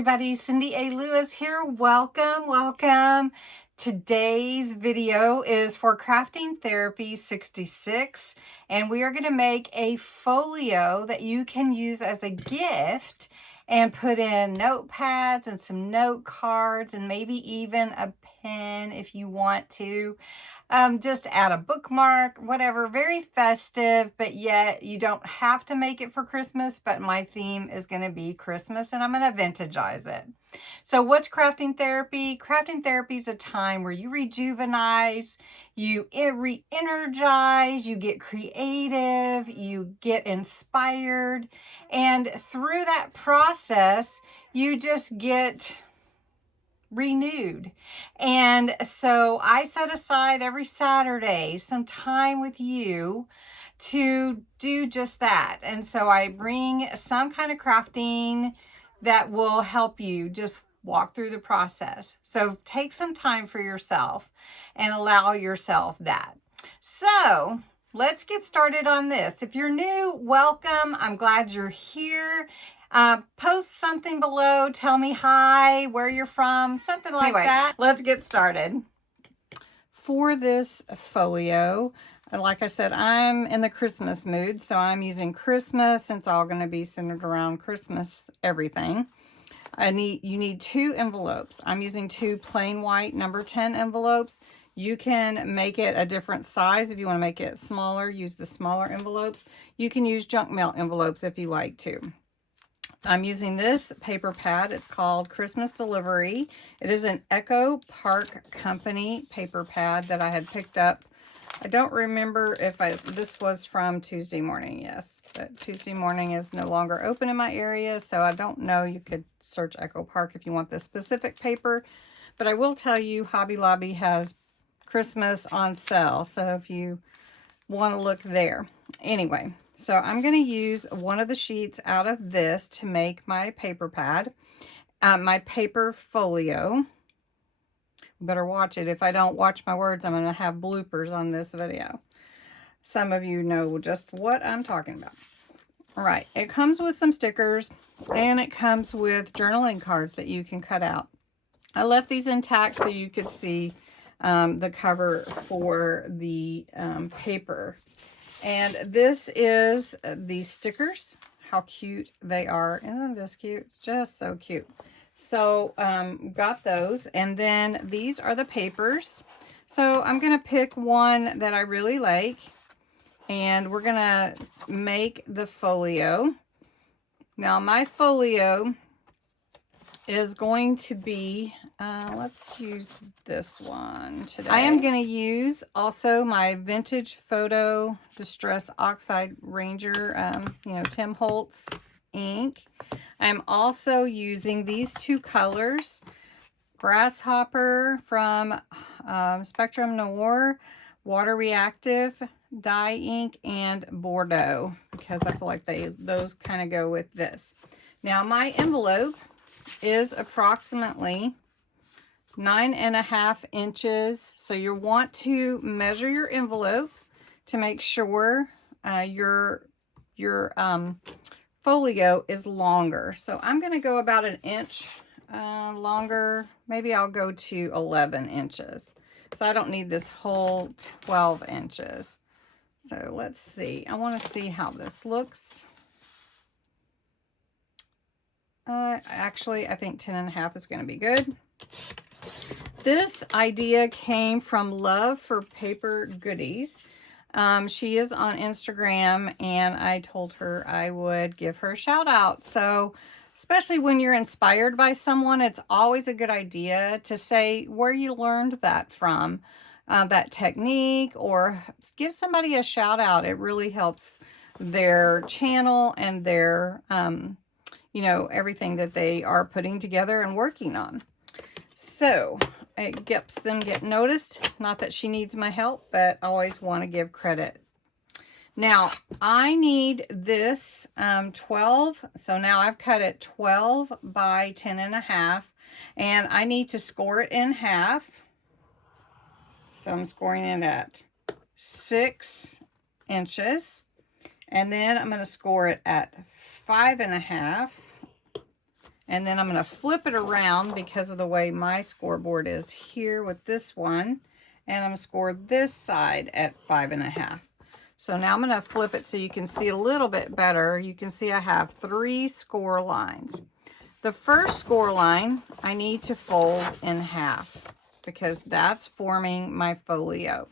everybody, Cindy A. Lewis here. Welcome. Today's video is for Crafting Therapy 66, and we are going to make a folio that you can use as a gift and put in notepads and some note cards and maybe even a pen if you want to. Just add a bookmark, whatever. Very festive, but yet you don't have to make it for Christmas, but my theme is going to be Christmas and I'm going to vintagize it. So what's crafting therapy? Crafting therapy is a time where you rejuvenize, you re-energize, you get creative, you get inspired, and through that process, you just get renewed. And so I set aside every Saturday some time with you to do just that. And so I bring some kind of crafting that will help you just walk through the process. So take some time for yourself and allow yourself that. So let's get started on this. If you're new, welcome. I'm glad you're here. Post something below. Tell me hi, where you're from, something like that. Let's get started. For this folio, like I said, I'm in the Christmas mood, so I'm using Christmas. It's all going to be centered around Christmas everything. You need 2 envelopes. I'm using 2 plain white number 10 envelopes. You can make it a different size. If you want to make it smaller, use the smaller envelopes. You can use junk mail envelopes if you like to. I'm using this paper pad. It's called Christmas Delivery. It is an Echo Park Company paper pad that I had picked up. I don't remember if this was from Tuesday Morning, yes. But Tuesday Morning is no longer open in my area, so I don't know. You could search Echo Park if you want this specific paper. But I will tell you, Hobby Lobby has Christmas on sale, so if you want to look there. Anyway. So I'm going to use one of the sheets out of this to make my paper pad, my paper folio. Better watch it. If I don't watch my words, I'm going to have bloopers on this video. Some of you know just what I'm talking about. All right. It comes with some stickers and it comes with journaling cards that you can cut out. I left these intact so you could see the cover for the paper. And this is the stickers. How cute they are. Isn't this cute? It's just so cute. So, got those. And then these are the papers. So, I'm going to pick one that I really like. And we're going to make the folio. Now, my folio is going to be, let's use this one today. I am going to use also my Vintage Photo Distress Oxide Ranger, Tim Holtz ink. I'm also using these 2 colors, Grasshopper from Spectrum Noir, Water Reactive dye ink, and Bordeaux, because I feel like those kind of go with this. Now, my envelope is approximately 9.5 inches. So you want to measure your envelope to make sure your folio is longer. So I'm going to go about an inch longer. Maybe I'll go to 11 inches. So I don't need this whole 12 inches. So let's see. I want to see how this looks. Actually, I think 10.5 is going to be good. This idea came from Love for Paper Goodies. She is on Instagram, and I told her I would give her a shout out. So, especially when you're inspired by someone, it's always a good idea to say where you learned that from, that technique, or give somebody a shout out. It really helps their channel and their everything that they are putting together and working on. So it gets them get noticed. Not that she needs my help, but I always want to give credit. Now I need this 12. So now I've cut it 12 by 10.5, and I need to score it in half. So I'm scoring it at 6 inches. And then I'm going to score it at 5.5. And then I'm going to flip it around because of the way my scoreboard is here with this one. And I'm going to score this side at 5.5. So now I'm going to flip it so you can see a little bit better. You can see I have 3 score lines. The first score line I need to fold in half because that's forming my folio.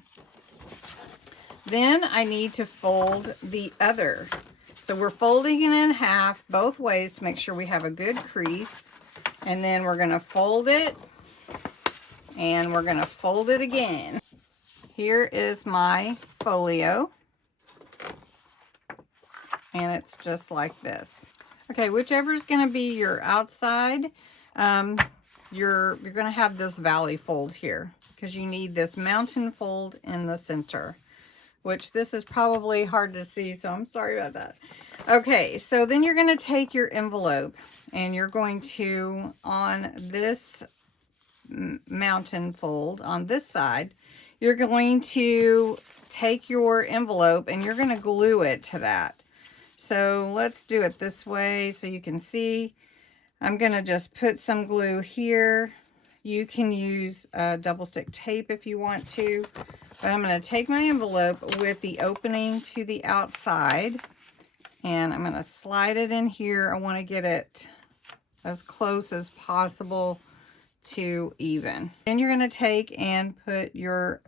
Then I need to fold the other. So we're folding it in half both ways to make sure we have a good crease. And then we're going to fold it and we're going to fold it again. Here is my folio. And it's just like this. Okay, whichever is going to be your outside, you're going to have this valley fold here because you need this mountain fold in the center, which this is probably hard to see, so I'm sorry about that. Okay, so then you're going to take your envelope and you're going to, on this mountain fold on this side, you're going to take your envelope and you're going to glue it to that. So let's do it this way so you can see. I'm going to just put some glue here. You can use double stick tape if you want to. But I'm going to take my envelope with the opening to the outside. And I'm going to slide it in here. I want to get it as close as possible to even. Then you're going to take and put your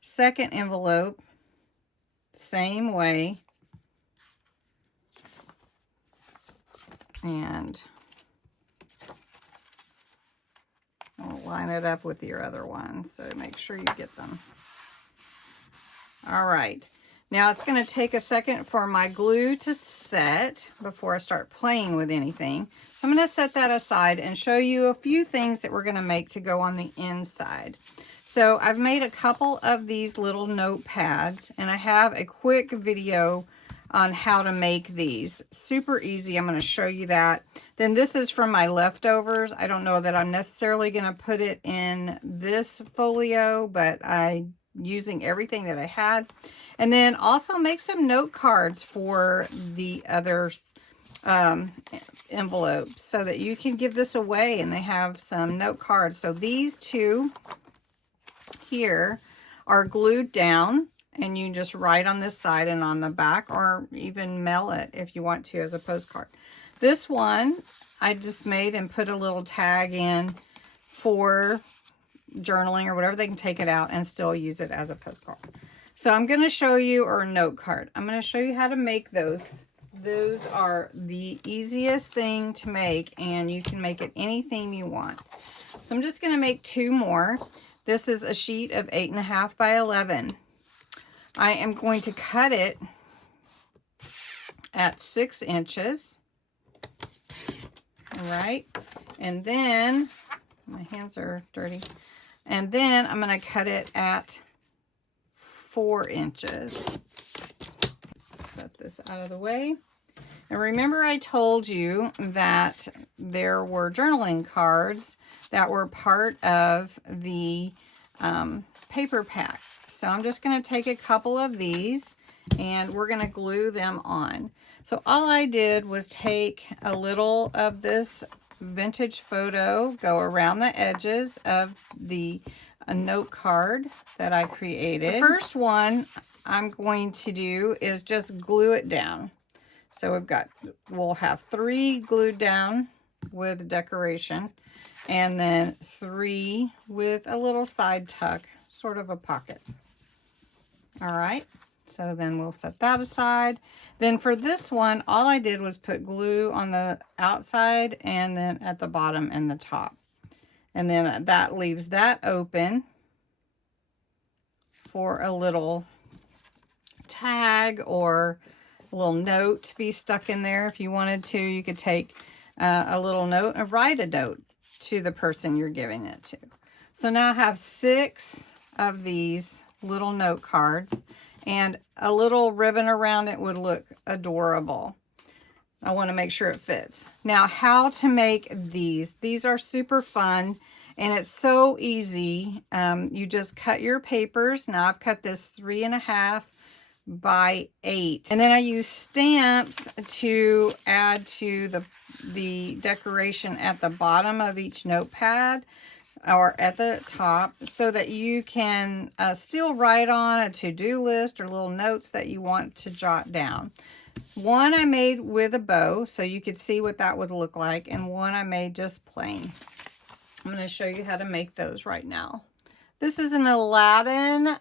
second envelope same way. And I'll line it up with your other one, so make sure you get them. All right, now it's going to take a second for my glue to set before I start playing with anything. So I'm going to set that aside and show you a few things that we're going to make to go on the inside. So I've made a couple of these little notepads, and I have a quick video on how to make these. Super easy. I'm going to show you that. Then this is from my leftovers. I don't know that I'm necessarily going to put it in this folio, but I'm using everything that I had. And then also make some note cards for the other envelopes so that you can give this away and they have some note cards. So these two here are glued down. And you just write on this side and on the back, or even mail it if you want to as a postcard. This one I just made and put a little tag in for journaling or whatever. They can take it out and still use it as a postcard. So I'm going to show you, or a note card. I'm going to show you how to make those. Those are the easiest thing to make, and you can make it any theme you want. So I'm just going to make 2 more. This is a sheet of 8.5 by 11. I am going to cut it at 6 inches. All right. And then, my hands are dirty. And then I'm going to cut it at 4 inches. Set this out of the way. And remember I told you that there were journaling cards that were part of the paper pack. So I'm just going to take a couple of these and we're going to glue them on. So all I did was take a little of this vintage photo, go around the edges of the note card that I created. The first one I'm going to do is just glue it down. So we'll have 3 glued down with decoration, and then 3 with a little side tuck, sort of a pocket. All right, so then we'll set that aside. Then for this one, all I did was put glue on the outside and then at the bottom and the top. And then that leaves that open for a little tag or a little note to be stuck in there. If you wanted to, you could take a little note and write a note to the person you're giving it to. So now I have 6 of these little note cards, and a little ribbon around it would look adorable. I want to make sure it fits. Now, how to make these. These are super fun, and it's so easy. You just cut your papers. Now, I've cut this 3.5 by 8. And then I use stamps to add to the decoration at the bottom of each notepad or at the top, so that you can still write on a to-do list or little notes that you want to jot down. One I made with a bow, so you could see what that would look like, and one I made just plain. I'm going to show you how to make those right now. This is an Aladdin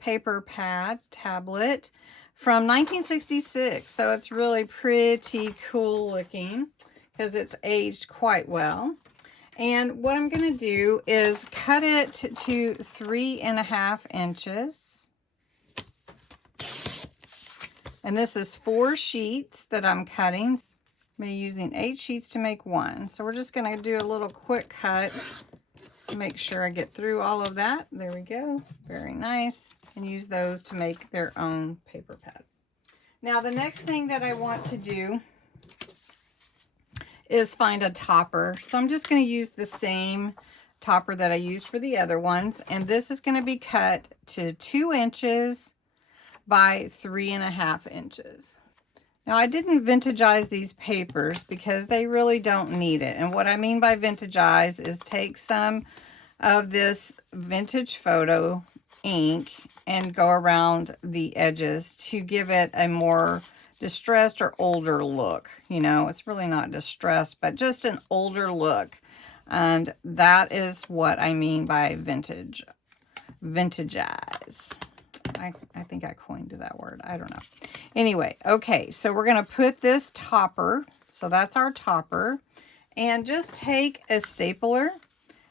paper pad tablet from 1966, so it's really pretty cool looking because it's aged quite well. And what I'm going to do is cut it to 3.5 inches. And this is 4 sheets that I'm cutting. I'm using 8 sheets to make one. So we're just going to do a little quick cut to make sure I get through all of that. There we go. Very nice. And use those to make their own paper pad. Now the next thing that I want to do is find a topper. So I'm just going to use the same topper that I used for the other ones. And this is going to be cut to 2 inches by 3.5 inches. Now I didn't vintagize these papers because they really don't need it. And what I mean by vintagize is take some of this vintage photo ink and go around the edges to give it a more distressed or older look. You know, it's really not distressed, but just an older look. And that is what I mean by vintagize. I think I coined that word. I don't know. Anyway, okay, so we're going to put this topper. So that's our topper. And just take a stapler,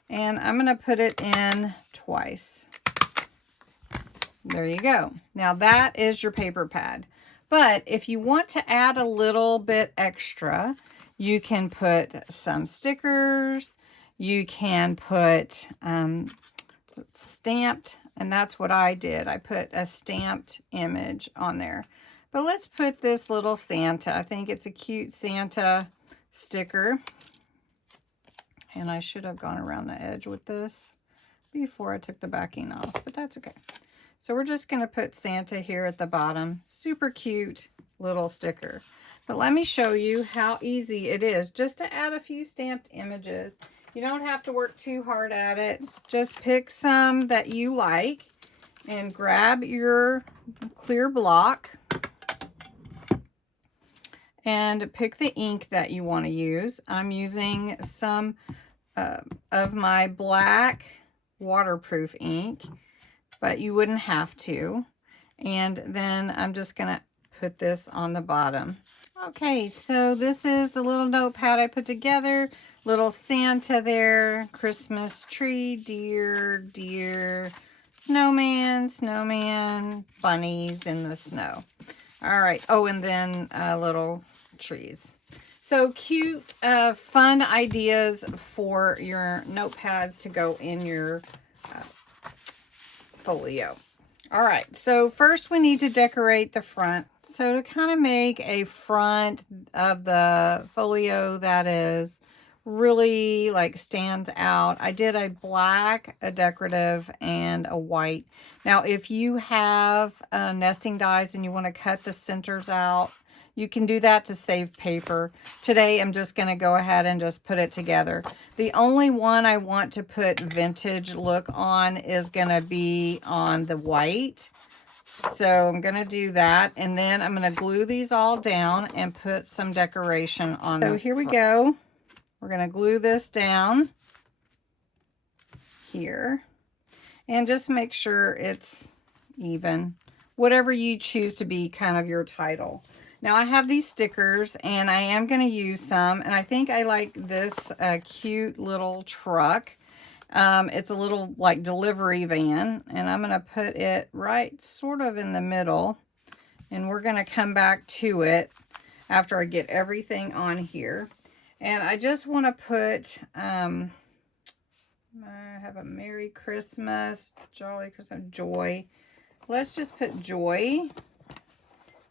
and I'm going to put it in twice. There you go. Now that is your paper pad. But if you want to add a little bit extra, you can put some stickers. You can put stamped, and that's what I did. I put a stamped image on there. But let's put this little Santa. I think it's a cute Santa sticker. And I should have gone around the edge with this before I took the backing off, but that's okay. So we're just going to put Santa here at the bottom. Super cute little sticker. But let me show you how easy it is just to add a few stamped images. You don't have to work too hard at it. Just pick some that you like and grab your clear block and pick the ink that you want to use. I'm using some of my black waterproof ink, but you wouldn't have to. And then I'm just going to put this on the bottom. Okay, so this is the little notepad I put together. Little Santa there, Christmas tree, deer, snowman, bunnies in the snow. All right, oh, and then little trees. So cute, fun ideas for your notepads to go in your folio. All right, so first we need to decorate the front. So to kind of make a front of the folio that is really like stands out, I did a black, a decorative, and a white. Now if you have nesting dies and you want to cut the centers out, you can do that to save paper. Today I'm just going to go ahead and just put it together. The only one I want to put vintage look on is going to be on the white. So I'm going to do that, and then I'm going to glue these all down and put some decoration on them. So here we go. We're going to glue this down here and just make sure it's even. Whatever you choose to be kind of your title. Now I have these stickers and I am going to use some, and I think I like this cute little truck. It's a little like delivery van, and I'm going to put it right sort of in the middle, and we're going to come back to it after I get everything on here. And I just want to put, I have a Merry Christmas, Jolly Christmas, Joy. Let's just put Joy.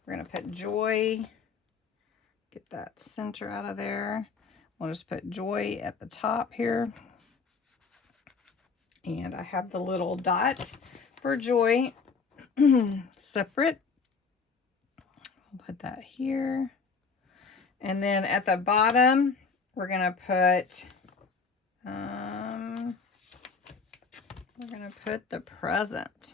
We're going to put Joy. Get that center out of there. We'll just put Joy at the top here. And I have the little dot for Joy separate. I'll put that here. And then at the bottom, we're going to put, the present.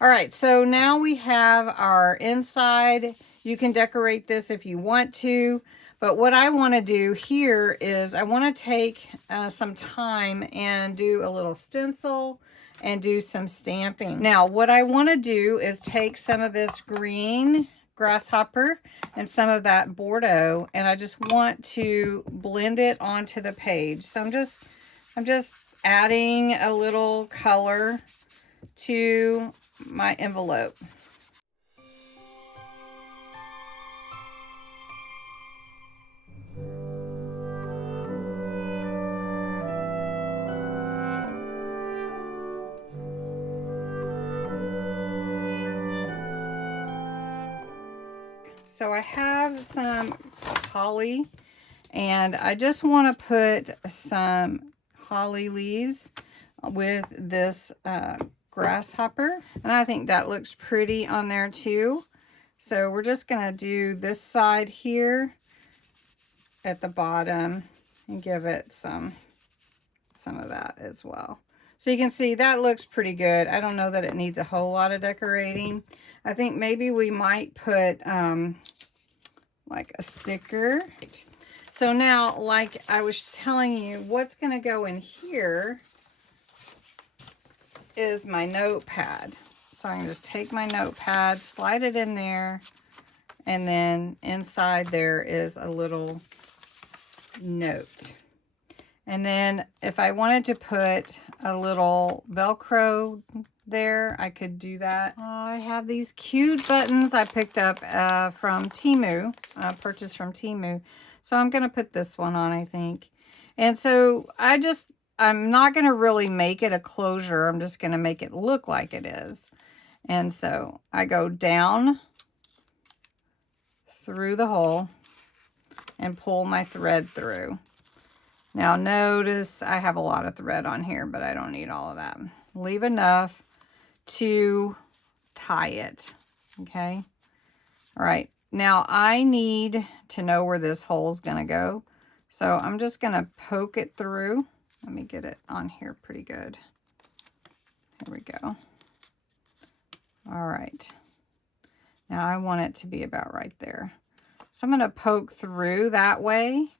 All right, so now we have our inside. You can decorate this if you want to, but what I want to do here is I want to take some time and do a little stencil and do some stamping. Now, what I want to do is take some of this green grasshopper and some of that Bordeaux, and I just want to blend it onto the page. So I'm just adding a little color to my envelope. So I have some holly, and I just want to put some holly leaves with this grasshopper, and I think that looks pretty on there too. So we're just going to do this side here at the bottom and give it some of that as well. So you can see that looks pretty good. I don't know that it needs a whole lot of decorating. I think maybe we might put like a sticker. So now, like I was telling you, what's going to go in here is my notepad. So I can just take my notepad, slide it in there, and then inside there is a little note. And then if I wanted to put a little Velcro there, I could do that. I have these cute buttons I picked up from Temu, purchased from Temu. So I'm going to put this one on, I think. And so I'm not going to really make it a closure. I'm just going to make it look like it is. And so I go down through the hole and pull my thread through. Now notice I have a lot of thread on here, but I don't need all of that. Leave enough to tie it, okay? All right, now I need to know where this hole is going to go. So I'm just going to poke it through. Let me get it on here pretty good. Here we go. All right. Now I want it to be about right there. So I'm going to poke through that way,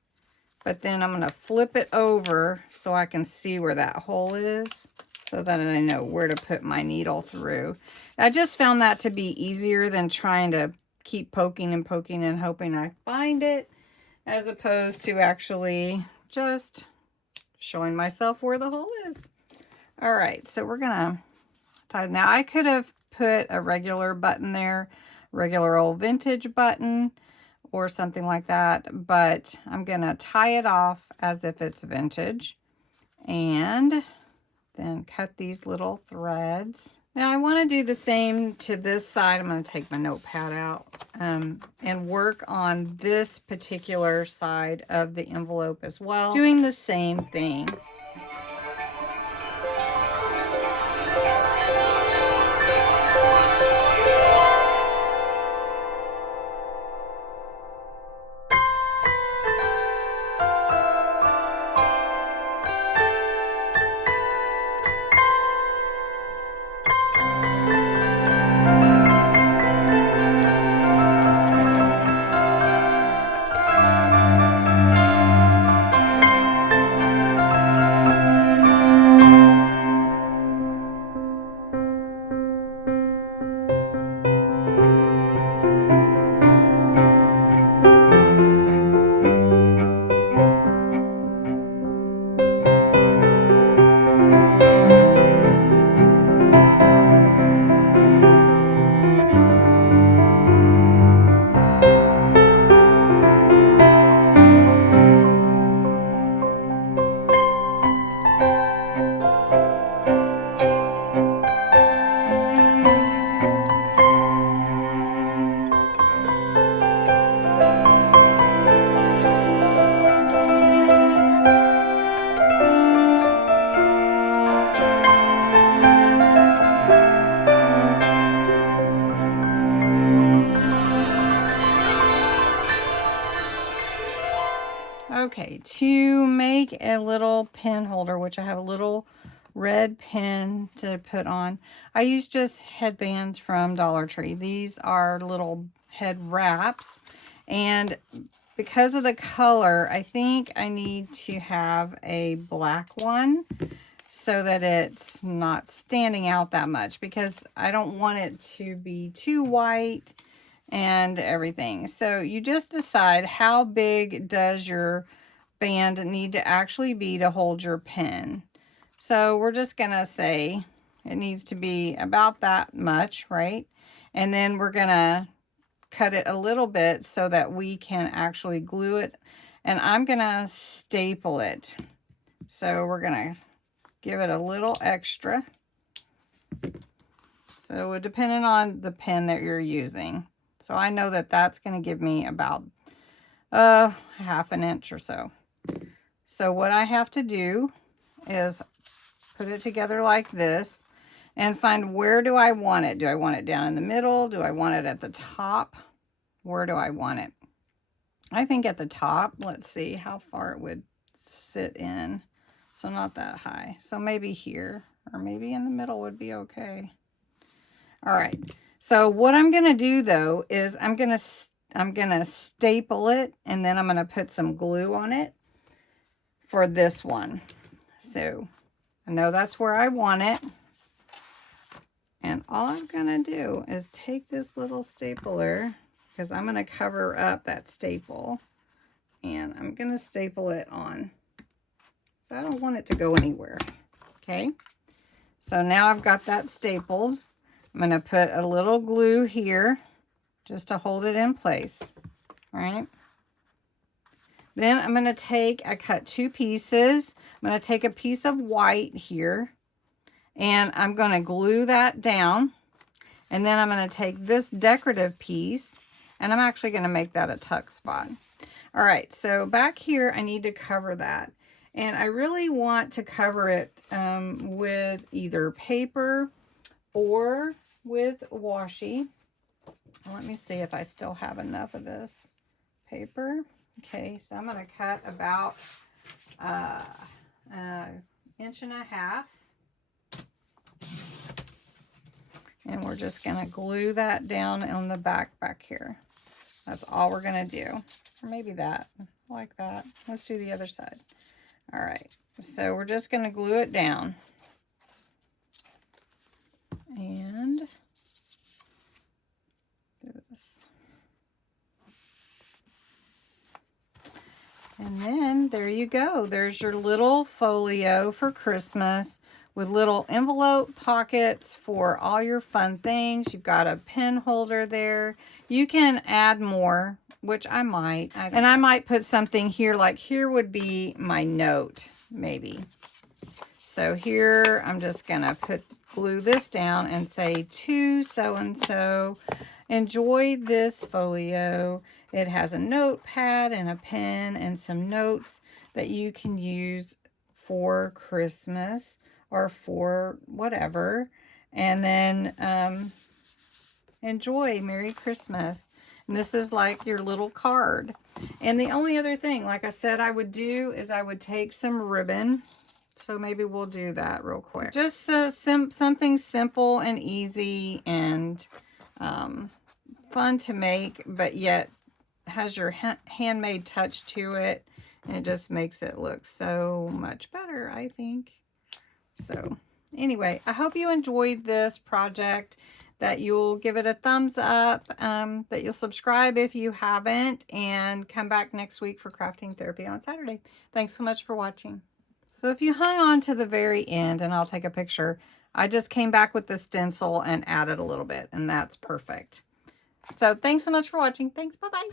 but then I'm going to flip it over so I can see where that hole is, so that I know where to put my needle through. I just found that to be easier than trying to keep poking and poking and hoping I find it, as opposed to actually just showing myself where the hole is. All right, so we're gonna tie. Now I could have put a regular button there, regular old vintage button or something like that, but I'm gonna tie it off as if it's vintage and then cut these little threads. Now I want to do the same to this side. I'm going to take my notepad out and work on this particular side of the envelope as well, doing the same thing. Okay, to make a little pen holder, which I have a little red pen to put on, I use just headbands from Dollar Tree. These are little head wraps, and because of the color, I think I need to have a black one so that it's not standing out that much, because I don't want it to be too white and everything. So you just decide how big does your band need to actually be to hold your pen. So we're just gonna say it needs to be about that much, right? And then we're gonna cut it a little bit so that we can actually glue it. And I'm gonna staple it. So we're gonna give it a little extra. So depending on the pen that you're using. So I know that that's going to give me about half an inch or so. So what I have to do is put it together like this and find, where do I want it? Do I want it down in the middle? Do I want it at the top? Where do I want it? I think at the top. Let's see how far it would sit in. So not that high. So maybe here, or maybe in the middle would be okay. All right. So what I'm going to do though is I'm going to staple it, and then I'm going to put some glue on it for this one. So I know that's where I want it. And all I'm going to do is take this little stapler, because I'm going to cover up that staple, and I'm going to staple it on. So I don't want it to go anywhere. Okay. So now I've got that stapled. I'm going to put a little glue here just to hold it in place. All right. Then I'm going to take, I cut 2 pieces. I'm going to take a piece of white here, and I'm going to glue that down. And then I'm going to take this decorative piece, and I'm actually going to make that a tuck spot. All right. So back here, I need to cover that. And I really want to cover it with either paper or with washi. Let me see if I still have enough of this paper. Okay, so I'm going to cut about 1.5 inches. And we're just going to glue that down on the back here. That's all we're going to do. Or maybe that, like that. Let's do the other side. All right, so we're just going to glue it down. And do this. And then there you go. There's your little folio for Christmas with little envelope pockets for all your fun things. You've got a pen holder there. You can add more, which I might. And I might put something here, like here would be my note, maybe. So here I'm just going to glue this down and say, to so-and-so, enjoy this folio. It has a notepad and a pen and some notes that you can use for Christmas or for whatever. And then enjoy, Merry Christmas. And this is like your little card. And the only other thing, like I said, I would do is I would take some ribbon. So maybe we'll do that real quick. Just something simple and easy and fun to make, but yet has your handmade touch to it. And it just makes it look so much better, I think. So anyway, I hope you enjoyed this project, that you'll give it a thumbs up, that you'll subscribe if you haven't, and come back next week for Crafting Therapy on Saturday. Thanks so much for watching. So if you hung on to the very end, and I'll take a picture, I just came back with the stencil and added a little bit, and that's perfect. So thanks so much for watching. Thanks. Bye-bye.